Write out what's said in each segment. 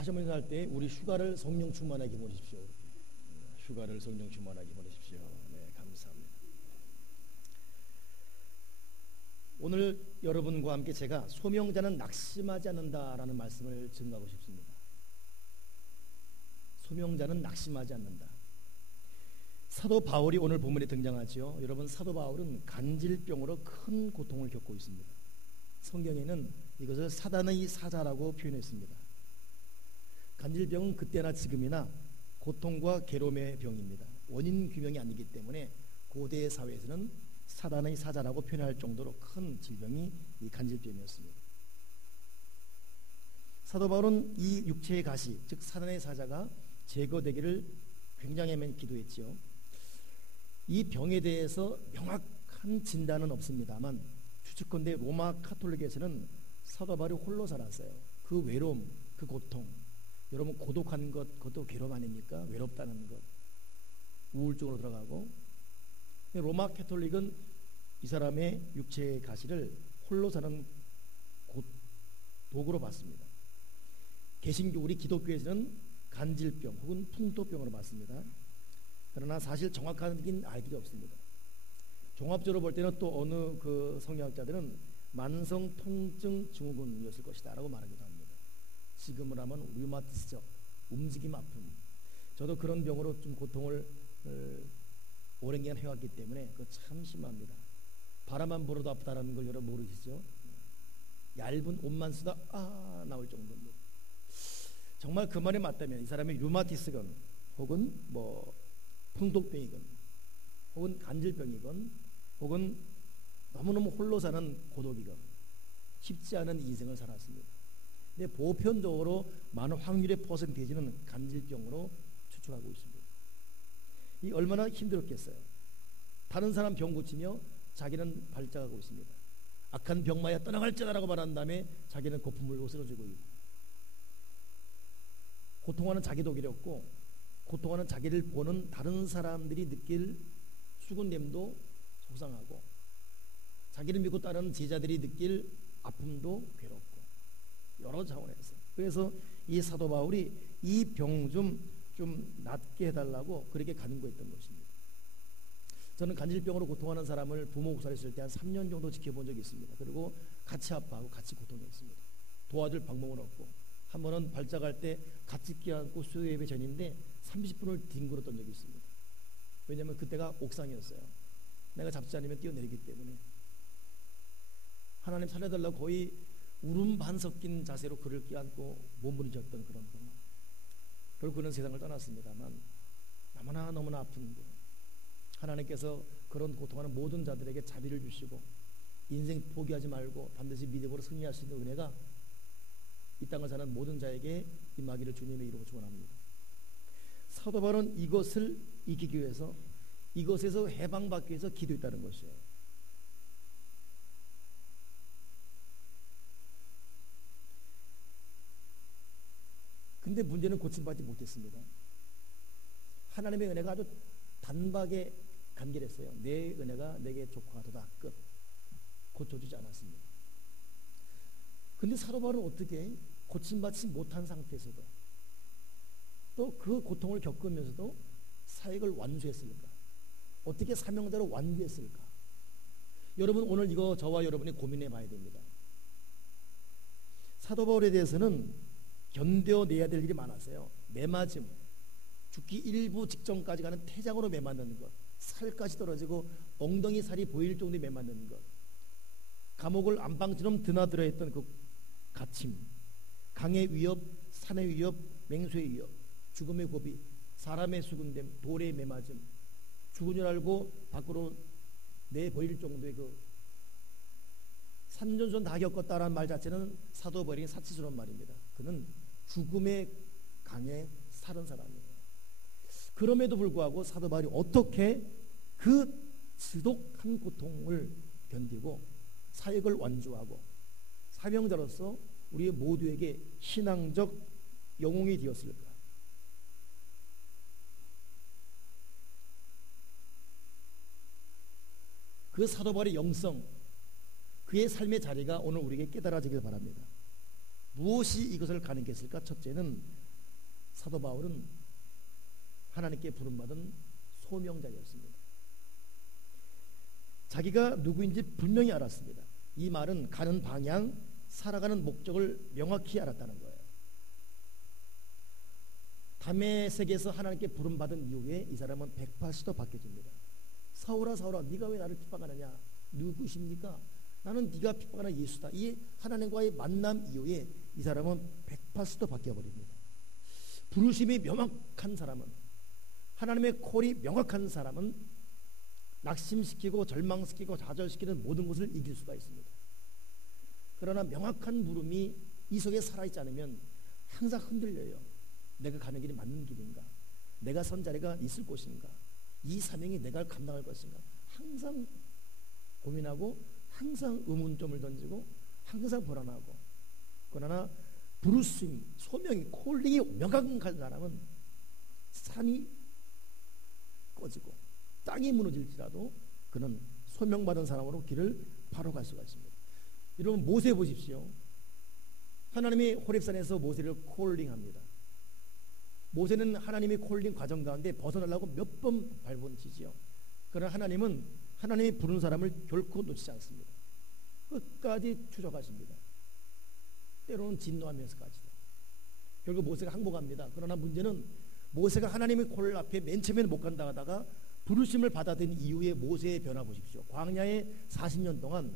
하시면서 할 때 우리 휴가를 성령 충만하게 보내십시오. 휴가를 성령 충만하게 보내십시오. 네, 감사합니다. 오늘 여러분과 함께 제가 소명자는 낙심하지 않는다라는 말씀을 증거하고 싶습니다. 소명자는 낙심하지 않는다. 사도 바울이 오늘 본문에 등장하죠. 여러분, 사도 바울은 간질병으로 큰 고통을 겪고 있습니다. 성경에는 이것을 사단의 사자라고 표현했습니다. 간질병은 그때나 지금이나 고통과 괴로움의 병입니다. 원인 규명이 아니기 때문에 고대 사회에서는 사단의 사자라고 표현할 정도로 큰 질병이 이 간질병이었습니다. 사도 바울은 이 육체의 가시, 즉 사단의 사자가 제거되기를 굉장히 기도했지요. 이 병에 대해서 명확한 진단은 없습니다만 추측컨대 로마 카톨릭에서는 사도 바울이 홀로 살았어요. 그 외로움, 그 고통, 여러분 고독한 것, 그것도 괴로움 아닙니까? 외롭다는 것, 우울증으로 들어가고. 로마 카톨릭은 이 사람의 육체의 가시를 홀로 사는 도구로 봤습니다. 개신교, 우리 기독교에서는 간질병 혹은 풍토병으로 봤습니다. 그러나 사실 정확한 알기가 없습니다. 종합적으로 볼 때는 또 어느 그 성경학자들은 만성 통증 증후군이었을 것이다 라고 말하기도 합니다. 지금을 하면 류마티스적 움직임 아픔. 저도 그런 병으로 좀 고통을 오랜 기간 해왔기 때문에 그거 참 심합니다. 바람만 불어도 아프다는 걸 여러분 모르시죠? 얇은 옷만 쓰다 나올 정도입니다. 정말 그 말이 맞다면 이 사람이 류마티스건 혹은 뭐 풍독병이건 혹은 간질병이건 혹은 너무너무 홀로 사는 고독이건 쉽지 않은 인생을 살았습니다. 근데 보편적으로 많은 확률의 퍼센테이지는 간질병으로 추측하고 있습니다. 이 얼마나 힘들었겠어요. 다른 사람 병 고치며 자기는 발작하고 있습니다. 악한 병마야 떠나갈지라라고 말한 다음에 자기는 거품 물고 쓰러지고 있고, 고통하는 자기도 괴롭고 고통하는 자기를 보는 다른 사람들이 느낄 수군냄도 속상하고, 자기를 믿고 따르는 제자들이 느낄 아픔도 괴롭고, 여러 차원에서. 그래서 이 사도 바울이 이 병 좀 낫게 해달라고 그렇게 간구했던 것입니다. 저는 간질병으로 고통하는 사람을 부모 목사를 했을 때 한 3년 정도 지켜본 적이 있습니다. 그리고 같이 아파하고 같이 고통했습니다. 도와줄 방법은 없고, 한 번은 발작할 때 같이 껴안고 수요 예배 전인데 30분을 뒹굴었던 적이 있습니다. 왜냐하면 그때가 옥상이었어요. 내가 잡지 않으면 뛰어내리기 때문에 하나님 살려달라고 거의 울음 반 섞인 자세로 그를 껴안고 몸부림쳤던 그런 경험. 결국 그는 세상을 떠났습니다만 너무나 아픈 거. 하나님께서 그런 고통하는 모든 자들에게 자비를 주시고 인생 포기하지 말고 반드시 믿음으로 승리할 수 있는 은혜가 이 땅을 사는 모든 자에게 임하기를 주님의 이름으로 축원합니다. 사도 바울은 이것을 이기기 위해서, 이것에서 해방받기 위해서 기도했다는 것이에요. 근데 문제는 고침받지 못했습니다. 하나님의 은혜가 아주 단박에 간결했어요. 내 은혜가 내게 족하도다. 끝. 고쳐주지 않았습니다. 근데 사도 바울은 어떻게 고침받지 못한 상태에서도 또 그 고통을 겪으면서도 사역을 완수했을까? 어떻게 사명자로 완주했을까? 여러분, 오늘 이거 저와 여러분이 고민해 봐야 됩니다. 사도 바울에 대해서는 견뎌내야 될 일이 많았어요. 매맞음, 죽기 일부 직전까지 가는 태장으로 매맞는 것, 살까지 떨어지고 엉덩이 살이 보일 정도의 매맞는 것, 감옥을 안방처럼 드나들어 했던 그 갇힘, 강의 위협, 산의 위협, 맹수의 위협, 죽음의 고비, 사람의 수군됨, 돌의 매맞음, 죽은 줄 알고 밖으로 내보일 정도의 그 산전수전 다 겪었다라는 말 자체는 사도 바울이 사치스러운 말입니다. 그는 죽음의 강에 살은 사람이에요. 그럼에도 불구하고 사도 바울이 어떻게 그 지독한 고통을 견디고 사역을 완주하고 사명자로서 우리 모두에게 신앙적 영웅이 되었을까? 그 사도 바울의 영성, 그의 삶의 자리가 오늘 우리에게 깨달아지길 바랍니다. 무엇이 이것을 가능케 했을까? 첫째는 사도 바울은 하나님께 부름받은 소명자였습니다. 자기가 누구인지 분명히 알았습니다. 이 말은 가는 방향, 살아가는 목적을 명확히 알았다는 거예요. 다메섹에서 하나님께 부름받은 이후에 이 사람은 180도 바뀌어집니다. 사울아 사울아 네가 왜 나를 핍박하느냐? 누구십니까? 나는 네가 핍박하는 예수다. 이 하나님과의 만남 이후에 이 사람은 180도 바뀌어버립니다. 부르심이 명확한 사람은, 하나님의 콜이 명확한 사람은 낙심시키고 절망시키고 좌절시키는 모든 것을 이길 수가 있습니다. 그러나 명확한 부름이 이 속에 살아있지 않으면 항상 흔들려요. 내가 가는 길이 맞는 길인가? 내가 선 자리가 있을 곳인가? 이 사명이 내가 감당할 것인가? 항상 고민하고 항상 의문점을 던지고 항상 불안하고. 그러나 부르심, 소명이, 콜링이 명확한 사람은 산이 꺼지고 땅이 무너질지라도 그는 소명받은 사람으로 길을 바로 갈 수가 있습니다. 여러분 모세 보십시오. 하나님이 호렙산에서 모세를 콜링합니다. 모세는 하나님의 콜링 과정 가운데 벗어나려고 몇 번 발버둥치지요. 그러나 하나님은 하나님이 부르는 사람을 결코 놓치지 않습니다. 끝까지 추적하십니다. 때로는 진노하면서까지도. 결국 모세가 항복합니다. 그러나 문제는 모세가 하나님의 콜 앞에 맨 처음에는 못 간다 하다가 부르심을 받아들인 이후에 모세의 변화 보십시오. 광야에 40년 동안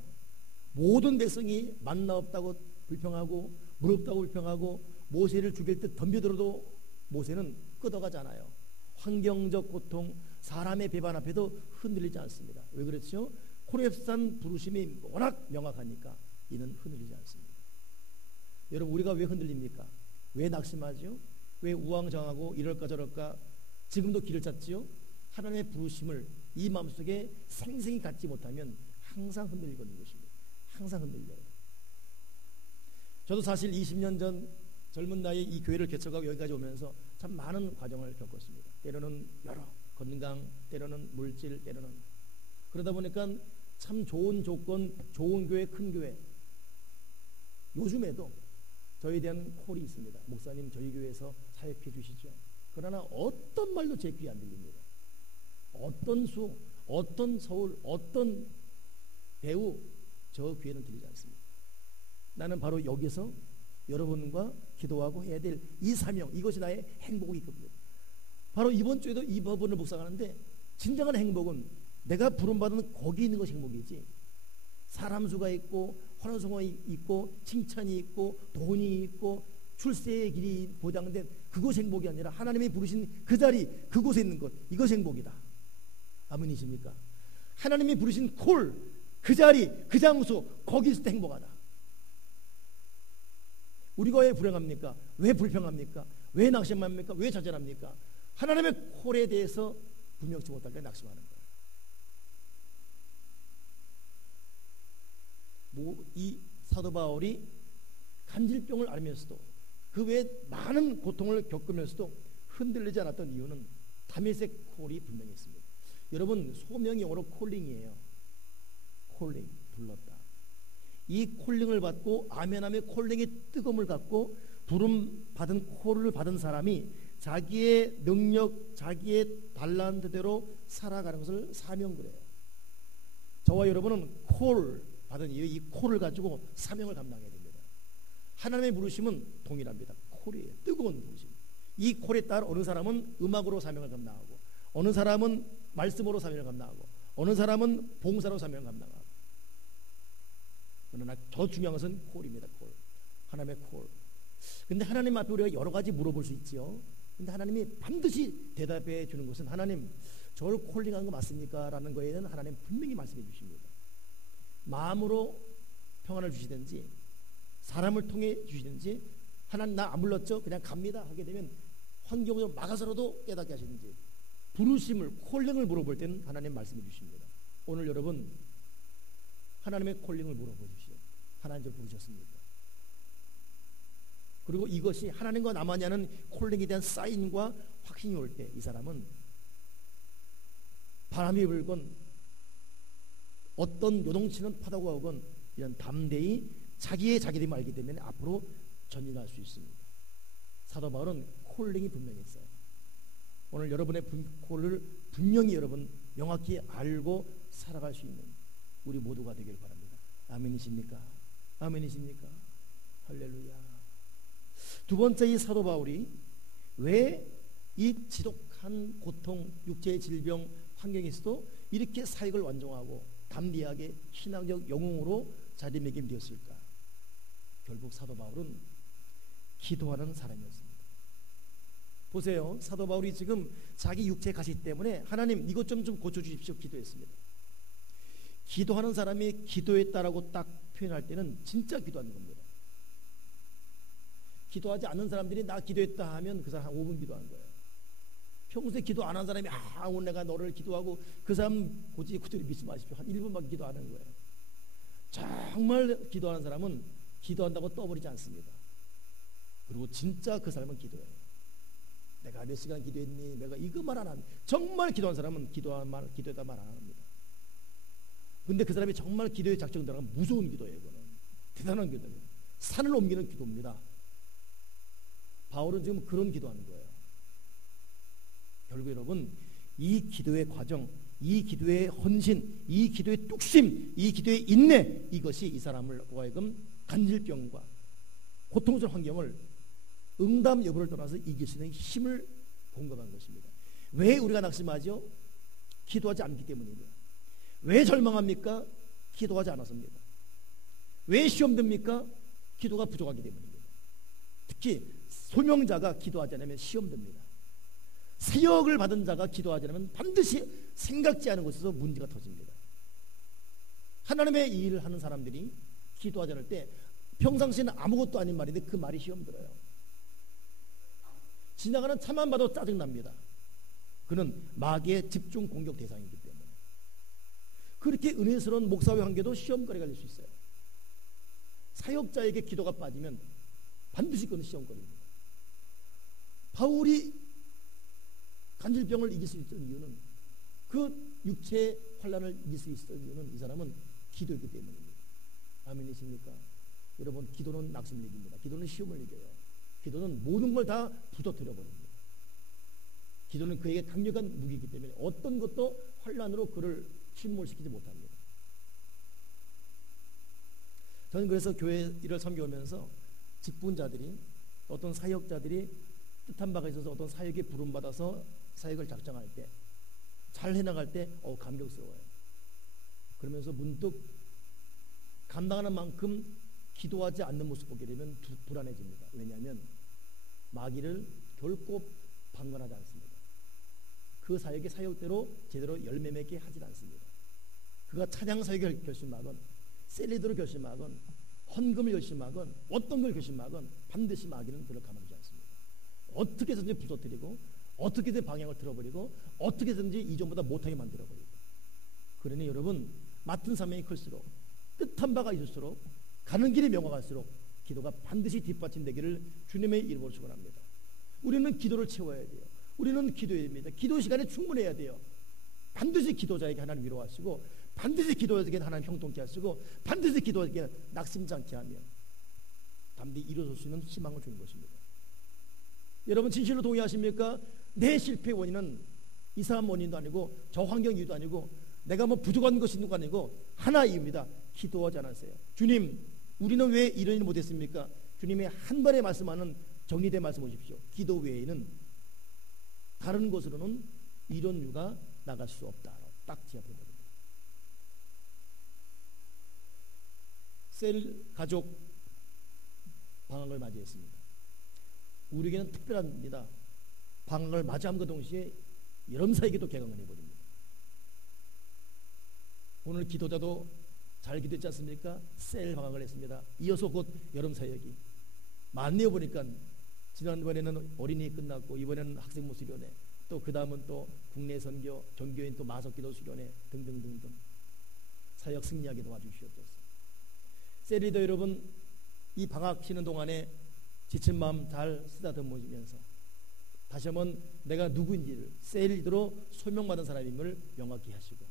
모든 백성이 만나 없다고 불평하고 물 없다고 불평하고 모세를 죽일 듯 덤벼들어도 모세는 끄덕하지 않아요. 환경적 고통, 사람의 배반 앞에도 흔들리지 않습니다. 왜 그렇죠? 호렙산 부르심이 워낙 명확하니까 이는 흔들리지 않습니다. 여러분 우리가 왜 흔들립니까? 왜 낙심하죠? 왜 우왕좌왕하고 이럴까 저럴까? 지금도 길을 찾지요? 하나님의 부르심을 이 마음속에 생생히 갖지 못하면 항상 흔들리고 있는 것입니다. 항상 흔들려요. 저도 사실 20년 전 젊은 나이에 이 교회를 개척하고 여기까지 오면서 참 많은 과정을 겪었습니다. 때로는 여러 건강, 때로는 물질, 때로는 그러다 보니까 참 좋은 조건, 좋은 교회, 큰 교회. 요즘에도 저에 대한 콜이 있습니다. 목사님 저희 교회에서 사역해 주시죠. 그러나 어떤 말도 제 귀에 안 들립니다. 어떤 수, 어떤 서울, 어떤 배우 저 귀에는 들리지 않습니다. 나는 바로 여기서 여러분과 기도하고 해야 될 이 사명, 이것이 나의 행복이 있거든요. 바로 이번 주에도 이 부분을 묵상하는데 진정한 행복은 내가 부름받은 거기 있는 것이 행복이지 사람 수가 있고 환호성이 있고 칭찬이 있고 돈이 있고 출세의 길이 보장된 그것이 행복이 아니라 하나님이 부르신 그 자리 그곳에 있는 것, 이것이 행복이다. 아멘이십니까? 하나님이 부르신 콜, 그 자리 그 장소 거기 있을 때 행복하다. 우리가 왜 불행합니까? 왜 불평합니까? 왜 낙심합니까? 왜 좌절합니까? 하나님의 콜에 대해서 분명치 못할 때 낙심하는 거예요. 이 사도 바울이 간질병을 앓으면서도 그 외에 많은 고통을 겪으면서도 흔들리지 않았던 이유는 다메섹 콜이 분명히 있습니다. 여러분 소명이 영어로 콜링이에요. 콜링, 불렀다. 이 콜링을 받고 아멘함의 콜링의 뜨거움을 갖고 부름 받은 콜을 받은 사람이 자기의 능력, 자기의 달란트대로 살아가는 것을 사명 그래요. 저와 여러분은 콜 받은 이후 이 콜을 가지고 사명을 감당해야 됩니다. 하나님의 부르심은 동일합니다. 콜이에요. 뜨거운 부르심. 이 콜에 따라 어느 사람은 음악으로 사명을 감당하고 어느 사람은 말씀으로 사명을 감당하고 어느 사람은 봉사로 사명을 감당하고 그러나 더 중요한 것은 콜입니다. 콜. 하나님의 콜. 근데 하나님 앞에 우리가 여러 가지 물어볼 수 있지요. 근데 하나님이 반드시 대답해 주는 것은 하나님 저를 콜링한 거 맞습니까? 라는 거에는 하나님 분명히 말씀해 주십니다. 마음으로 평안을 주시든지 사람을 통해 주시든지 하나님 나 안 불렀죠? 그냥 갑니다 하게 되면 환경을 막아서라도 깨닫게 하시든지 부르심을 콜링을 물어볼 때는 하나님 말씀해 주십니다. 오늘 여러분 하나님의 콜링을 물어보십시오. 하나님 저 부르셨습니까? 그리고 이것이 하나님과 나만이 하는 콜링에 대한 사인과 확신이 올 때 이 사람은 바람이 불건 어떤 요동치는 파도가 오건 이런 담대히 자기의 자기됨을 알기 때문에 앞으로 전진할 수 있습니다. 사도 바울은 콜링이 분명히 있어요. 오늘 여러분의 콜을 분명히 여러분 명확히 알고 살아갈 수 있는 우리 모두가 되길 바랍니다. 아멘이십니까? 아멘이십니까? 할렐루야. 두 번째, 이 사도 바울이 왜 이 지독한 고통, 육체의 질병 환경에서도 이렇게 사역을 완성하고 담대하게 신앙적 영웅으로 자리매김되었을까? 결국 사도 바울은 기도하는 사람이었습니다. 보세요. 사도 바울이 지금 자기 육체 가시 때문에 하나님 이것 좀 고쳐주십시오 기도했습니다. 기도하는 사람이 기도했다라고 딱 표현할 때는 진짜 기도하는 겁니다. 기도하지 않는 사람들이 나 기도했다 하면 그 사람 한 5분 기도하는 거예요. 평소에 기도 안 한 사람이 오늘 내가 너를 기도하고 그 사람 고지 그대로 믿지 마십시오. 한 1분밖에 기도 안 하는 거예요. 정말 기도하는 사람은 기도한다고 떠버리지 않습니다. 그리고 진짜 그 사람은 기도해요. 내가 몇 시간 기도했니? 내가 이거 말 안 합니다. 정말 기도한 사람은 기도했다 말 안 합니다. 근데 그 사람이 정말 기도에 작정 들어가면 무서운 기도예요. 이거는 대단한 기도예요. 산을 옮기는 기도입니다. 바울은 지금 그런 기도하는 거예요. 결국 여러분 이 기도의 과정, 이 기도의 헌신, 이 기도의 뚝심, 이 기도의 인내, 이것이 이 사람을 하여금 간질병과 고통스러운 환경을 응답 여부를 떠나서 이길 수 있는 힘을 공급한 것입니다. 왜 우리가 낙심하죠? 기도하지 않기 때문입니다. 왜 절망합니까? 기도하지 않았습니다. 왜 시험 듭니까? 기도가 부족하기 때문입니다. 특히 소명자가 기도하지 않으면 시험 듭니다. 사역을 받은 자가 기도하지 않으면 반드시 생각지 않은 곳에서 문제가 터집니다. 하나님의 일을 하는 사람들이 기도하지 않을 때 평상시에는 아무것도 아닌 말인데 그 말이 시험 들어요. 지나가는 차만 봐도 짜증납니다. 그는 마귀의 집중 공격 대상이기 때문에. 그렇게 은혜스러운 목사의 관계도 시험거리가 될 수 있어요. 사역자에게 기도가 빠지면 반드시 그는 시험거리입니다. 바울이 간질병을 이길 수 있었던 이유는, 그 육체의 환난을 이길 수 있었던 이유는 이 사람은 기도했기 때문입니다. 아멘이십니까? 여러분, 기도는 낙심을 이깁니다. 기도는 시험을 이겨요. 기도는 모든 걸 다 부서뜨려 버립니다. 기도는 그에게 강력한 무기이기 때문에 어떤 것도 환난으로 그를 침몰시키지 못합니다. 저는 그래서 교회 일을 섬겨오면서 직분자들이, 어떤 사역자들이 뜻한 바가 있어서 어떤 사역에 부름받아서 사역을 작정할 때, 잘 해나갈 때 감격스러워요. 그러면서 문득 감당하는 만큼 기도하지 않는 모습 보게 되면 불안해집니다. 왜냐하면 마귀를 결코 방관하지 않습니다. 그 사역의 사역대로 제대로 열매 맺게 하지 않습니다. 그가 찬양 사역을 결심하건, 셀리드로 결심하건, 헌금을 결심하건, 어떤 걸 결심하건 반드시 마귀는 그를 가만두지 않습니다. 어떻게든지 부서뜨리고, 어떻게든 방향을 틀어버리고, 어떻게든지 이전보다 못하게 만들어버리고. 그러니 여러분, 맡은 사명이 클수록, 뜻한 바가 있을수록, 가는 길이 명확할수록 기도가 반드시 뒷받침되기를 주님의 이름으로 축원합니다. 우리는 기도를 채워야 돼요. 우리는 기도해야 됩니다. 기도 시간에 충분해야 돼요. 반드시 기도자에게 하나님 위로하시고, 반드시 기도자에게 하나님 형통케 하시고, 반드시 기도자에게 낙심치 않게 하며 담대히 일어설 수 있는 희망을 주는 것입니다. 여러분, 진실로 동의하십니까? 내 실패의 원인은 이 사람 원인도 아니고 저 환경 이유도 아니고 내가 뭐 부족한 것이 있는 거 아니고 하나 이유입니다. 기도하지 않았어요. 주님, 우리는 왜 이런 일 못했습니까? 주님의 한 번에 말씀하는 정리된 말씀 오십시오. 기도 외에는 다른 곳으로는 이런 이유가 나갈 수 없다. 딱 지압해버립니다. 셀 가족 방학을 맞이했습니다. 우리에게는 특별합니다. 방학을 맞이함과 동시에 여름사역에도 개강을 해버립니다. 오늘 기도자도 잘 기도했지 않습니까? 셀 방학을 했습니다. 이어서 곧 여름사역이 많네요. 보니까 지난번에는 어린이 끝났고, 이번에는 학생부 수련회, 또 그 다음은 또 국내 선교, 전교인 또 마석기도 수련회 등등등등 사역 승리하게 도와주시옵소서. 셀리더 여러분, 이 방학 쉬는 동안에 지친 마음 잘 쓰다듬으시면서 다시 한번 내가 누구인지를, 셀리더로 소명받은 사람임을 명확히 하시고,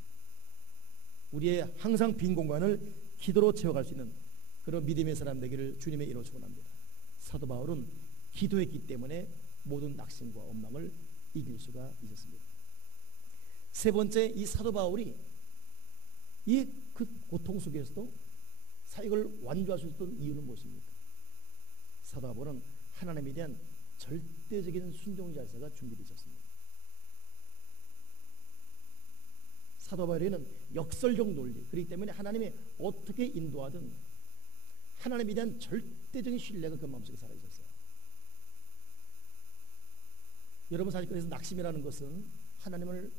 우리의 항상 빈 공간을 기도로 채워갈 수 있는 그런 믿음의 사람 되기를 주님의 이름으로 축원합니다. 사도 바울은 기도했기 때문에 모든 낙심과 원망을 이길 수가 있었습니다. 세 번째, 이 사도 바울이 이 그 고통 속에서도 사역을 완주할 수 있었던 이유는 무엇입니까? 사도 바울은 하나님에 대한 절대적인 순종 자세가 준비되어 있었습니다. 사도 바울에는 역설적 논리, 그렇기 때문에 하나님이 어떻게 인도하든 하나님에 대한 절대적인 신뢰가 그 마음속에 살아 있었어요. 여러분, 사실 그래서 낙심이라는 것은 하나님을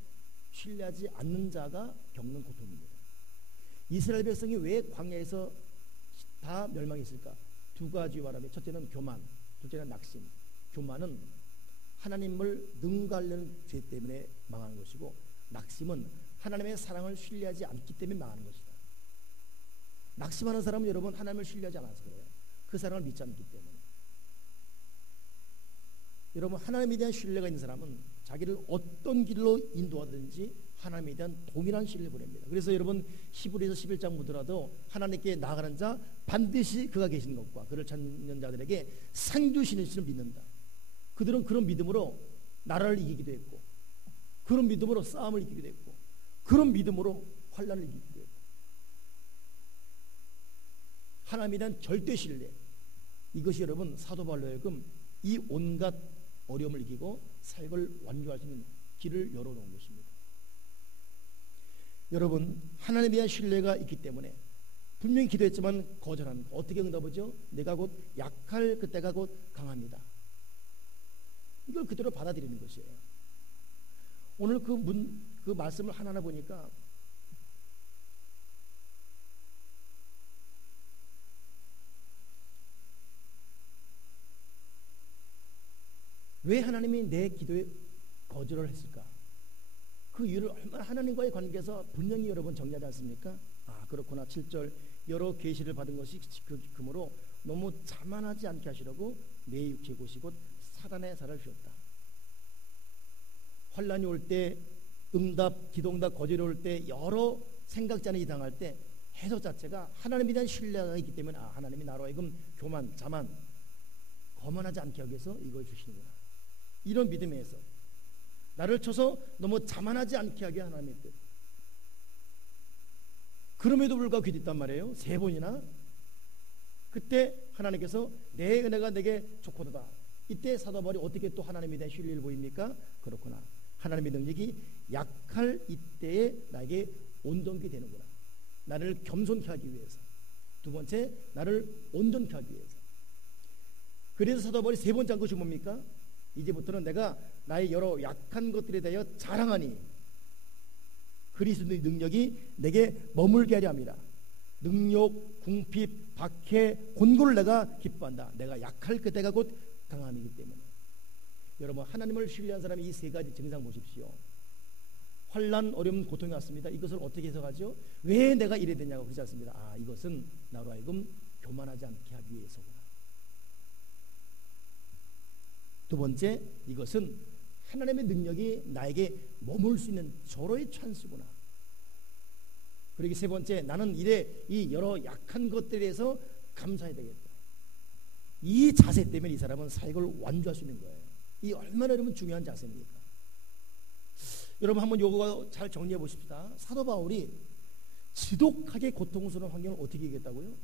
신뢰하지 않는 자가 겪는 고통입니다. 이스라엘 백성이 왜 광야에서 다 멸망했을까? 두 가지 바람에, 첫째는 교만, 둘째는 낙심. 교만은 하나님을 능가하려는 죄 때문에 망하는 것이고, 낙심은 하나님의 사랑을 신뢰하지 않기 때문에 망하는 것이다. 낙심하는 사람은 여러분 하나님을 신뢰하지 않아서 그래요. 그 사랑을 믿지 않기 때문에. 여러분, 하나님에 대한 신뢰가 있는 사람은 자기를 어떤 길로 인도하든지 하나님에 대한 동일한 신뢰를 보냅니다. 그래서 여러분, 히브리서 11장 보더라도 하나님께 나아가는 자 반드시 그가 계신 것과 그를 찾는 자들에게 상 주시는 신을 믿는다. 그들은 그런 믿음으로 나라를 이기기도 했고, 그런 믿음으로 싸움을 이기기도 했고, 그런 믿음으로 환난을 이기기도 했고, 하나님에 대한 절대 신뢰, 이것이 여러분 사도 바울로 하여금 이 온갖 어려움을 이기고 사역을 완주할 수 있는 길을 열어놓은 것입니다. 여러분, 하나님에 대한 신뢰가 있기 때문에 분명히 기도했지만 거절하는 거 어떻게 응답하죠? 내가 곧 약할 그때가 곧 강합니다. 이걸 그대로 받아들이는 것이에요. 오늘 그 말씀을 하나하나 보니까 왜 하나님이 내 기도에 거절을 했을까? 그 이유를 얼마나 하나님과의 관계에서 분명히 여러분 정리하지 않습니까? 아, 그렇구나. 7절, 여러 계시를 받은 것이 그러므로 너무 자만하지 않게 하시려고 내 육체 곳이 곧 사단의 살을 주었다. 환란이 올 때, 응답, 기도응답 거절이 올 때, 여러 생각지 않은 일이 당할 때 해석 자체가 하나님에 대한 신뢰가 있기 때문에, 아, 하나님이 나로 하여금 교만, 자만, 거만하지 않게 하기 위해서 이걸 주시는구나. 이런 믿음에서 나를 쳐서 너무 자만하지 않게 하게 하나님의 뜻. 그럼에도 불구하고 기도했단 말이에요. 3번이나. 그때 하나님께서 내 은혜가 내게 좋거도다. 이때 사도 바울이 어떻게 또 하나님에 대한 신뢰를 보입니까? 그렇구나. 하나님의 능력이 약할 이때에 나에게 온전케 되는구나. 나를 겸손케 하기 위해서. 두 번째, 나를 온전케 하기 위해서. 그래서 사도 바울이 3번째 한 것이 뭡니까? 이제부터는 내가 나의 여러 약한 것들에 대하여 자랑하니 그리스도의 능력이 내게 머물게 하려 합니다. 능욕, 궁핍, 박해, 곤고를 내가 기뻐한다. 내가 약할 그때가 곧 강함이기 때문에. 여러분, 하나님을 신뢰한 사람이 이 3가지 증상 보십시오. 환난, 어려움, 고통이 왔습니다. 이것을 어떻게 해석하죠? 왜 내가 이래야 되냐고 그러지 않습니다. 아, 이것은 나로 하여금 교만하지 않게 하기 위해서구나. 두 번째, 이것은 하나님의 능력이 나에게 머물 수 있는 절호의 찬스구나. 그리고 세 번째, 나는 이 여러 약한 것들에 대해서 감사해야 되겠다. 이 자세 때문에 이 사람은 사역을 완주할 수 있는 거예요. 이 얼마나 여러분 중요한 자세입니까? 여러분, 한번 요거 잘 정리해 보십시다. 사도 바울이 지독하게 고통스러운 환경을 어떻게 이겼다고요?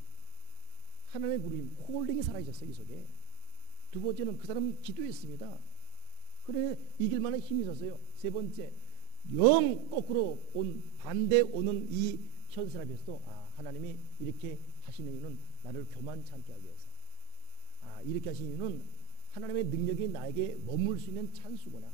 하나님의 부르심, 홀링이 살아있었어요, 이 속에. 두 번째는 그 사람은 기도했습니다. 그래 이길 만한 힘이 있었어요. 세 번째, 영 거꾸로 반대 오는 이 현실 앞에서도, 아, 하나님이 이렇게 하시는 이유는 나를 교만치 않게 하기 위해서. 아, 이렇게 하시는 이유는 하나님의 능력이 나에게 머물 수 있는 찬스구나.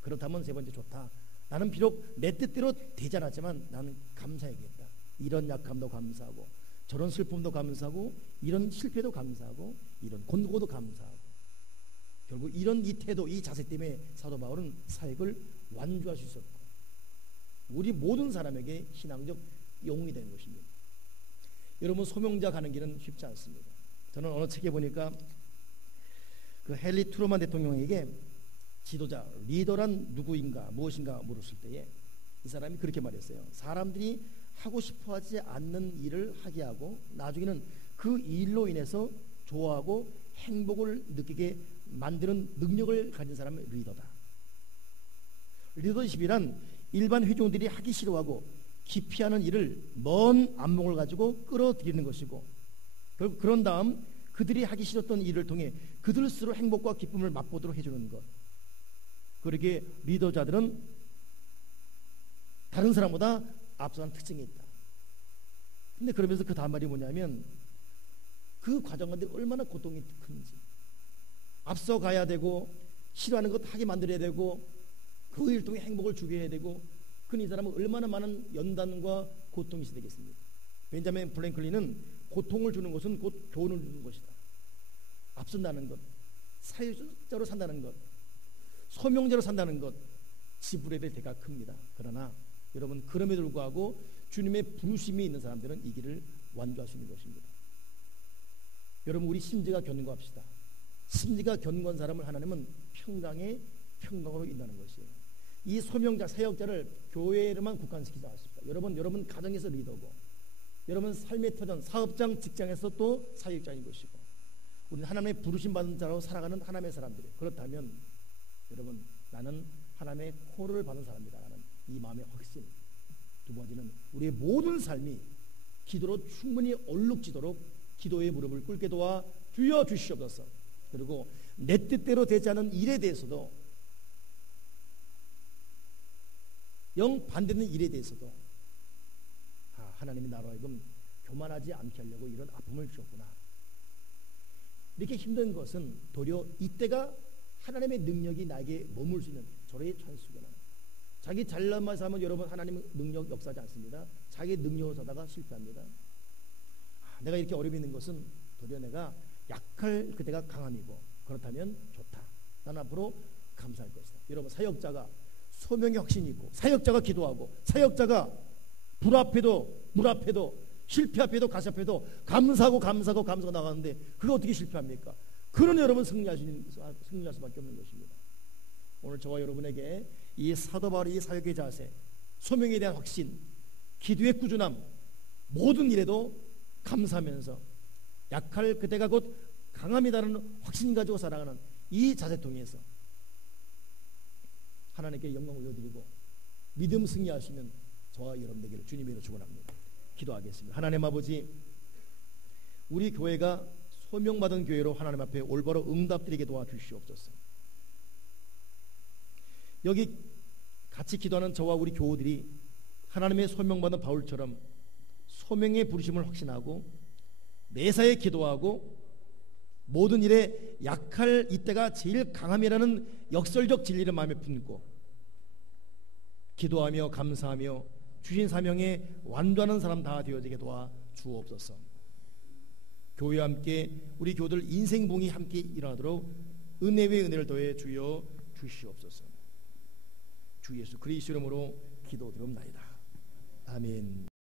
그렇다면 세 번째, 좋다. 나는 비록 내 뜻대로 되지 않았지만 나는 감사해야겠다. 이런 약함도 감사하고, 저런 슬픔도 감사하고, 이런 실패도 감사하고, 이런 곤고도 감사하고. 결국 이 태도, 이 자세 때문에 사도 바울은 사역을 완주할 수 있었고, 우리 모든 사람에게 신앙적 영웅이 되는 것입니다. 여러분, 소명자 가는 길은 쉽지 않습니다. 저는 어느 책에 보니까 그 헨리 트루먼 대통령에게 지도자, 리더란 누구인가, 무엇인가 물었을 때에 이 사람이 그렇게 말했어요. 사람들이 하고 싶어하지 않는 일을 하게 하고, 나중에는 그 일로 인해서 좋아하고 행복을 느끼게 만드는 능력을 가진 사람은 리더다. 리더십이란 일반 회중들이 하기 싫어하고 기피하는 일을 먼 안목을 가지고 끌어들이는 것이고, 그런 다음 그들이 하기 싫었던 일을 통해 그들 스스로 행복과 기쁨을 맛보도록 해주는 것. 그러기에 리더자들은 다른 사람보다 앞서는 특징이 있다. 근데 그러면서 그 다음 말이 뭐냐면, 그 과정 가운데 얼마나 고통이 큰지, 앞서 가야 되고 싫어하는 것 하게 만들어야 되고 그 일 통해 행복을 주게 해야 되고, 이 사람은 얼마나 많은 연단과 고통이 있어야 되겠습니까? 벤자민 프랭클린은 고통을 주는 것은 곧 교훈을 주는 것이다. 앞선다는 것, 사회자로 산다는 것, 소명자로 산다는 것, 지불해야 될 대가가 큽니다. 그러나 여러분, 그럼에도 불구하고 주님의 부르심이 있는 사람들은 이 길을 완주할 수 있는 것입니다. 여러분, 우리 심지가 견고합시다. 심지가 견고한 사람을 하나님은 평강으로 인도하는 것이에요. 이 소명자, 사역자를 교회로만 국한시키지 않습니다. 여러분 가정에서 리더고, 여러분 삶의 터전, 사업장, 직장에서 또 사역자인 것이고, 우리는 하나님의 부르심 받은 자로 살아가는 하나님의 사람들이에요. 그렇다면 여러분, 나는 하나님의 코를 받은 사람이다라는 이 마음의 확신. 두 번째는 우리의 모든 삶이 기도로 충분히 얼룩지도록 기도의 무릎을 꿇게 도와 주여 주시옵소서. 그리고 내 뜻대로 되지 않은 일에 대해서도, 영 반대되는 일에 대해서도 하나님이 나로 하여금 교만하지 않게 하려고 이런 아픔을 주셨구나. 이렇게 힘든 것은 도리어 이때가 하나님의 능력이 나에게 머물 수 있는 절호의 찬스구나. 자기 잘난만 사면 여러분, 하나님은 능력 역사하지 않습니다. 자기 능력으로 사다가 실패합니다. 내가 이렇게 어려움이 있는 것은 도리어 내가 약할 그때가 강함이고, 그렇다면 좋다. 난 앞으로 감사할 것이다. 여러분, 사역자가 소명의 확신이 있고, 사역자가 기도하고, 사역자가 불 앞에도 물 앞에도 실패 앞에도 가시 앞에도 감사하고 나가는데 그거 어떻게 실패합니까? 그런 여러분 승리할 수밖에 없는 것입니다. 오늘 저와 여러분에게 이 사도 바울의 사역의 자세, 소명에 대한 확신, 기도의 꾸준함, 모든 일에도 감사하면서 약할 그대가 곧 강함이다라는 확신 가지고 살아가는 이 자세 통해서 하나님께 영광을 올려드리고 믿음 승리하시는 저와 여러분에게 주님의 이름으로 축원합니다. 기도하겠습니다. 하나님 아버지, 우리 교회가 소명받은 교회로 하나님 앞에 올바로 응답드리게 도와주시옵소서. 여기 같이 기도하는 저와 우리 교우들이 하나님의 소명받은 바울처럼 소명의 부르심을 확신하고 매사에 기도하고 모든 일에 약할 이때가 제일 강함이라는 역설적 진리를 마음에 품고 기도하며 감사하며 주신 사명에 완전한 사람 다 되어지게 도와 주옵소서. 교회와 함께 우리 교우들 인생봉이 함께 일어나도록 은혜의 은혜를 더해 주여 주시옵소서. 주 예수 그리스도 이름으로 기도드립나이다. 아멘.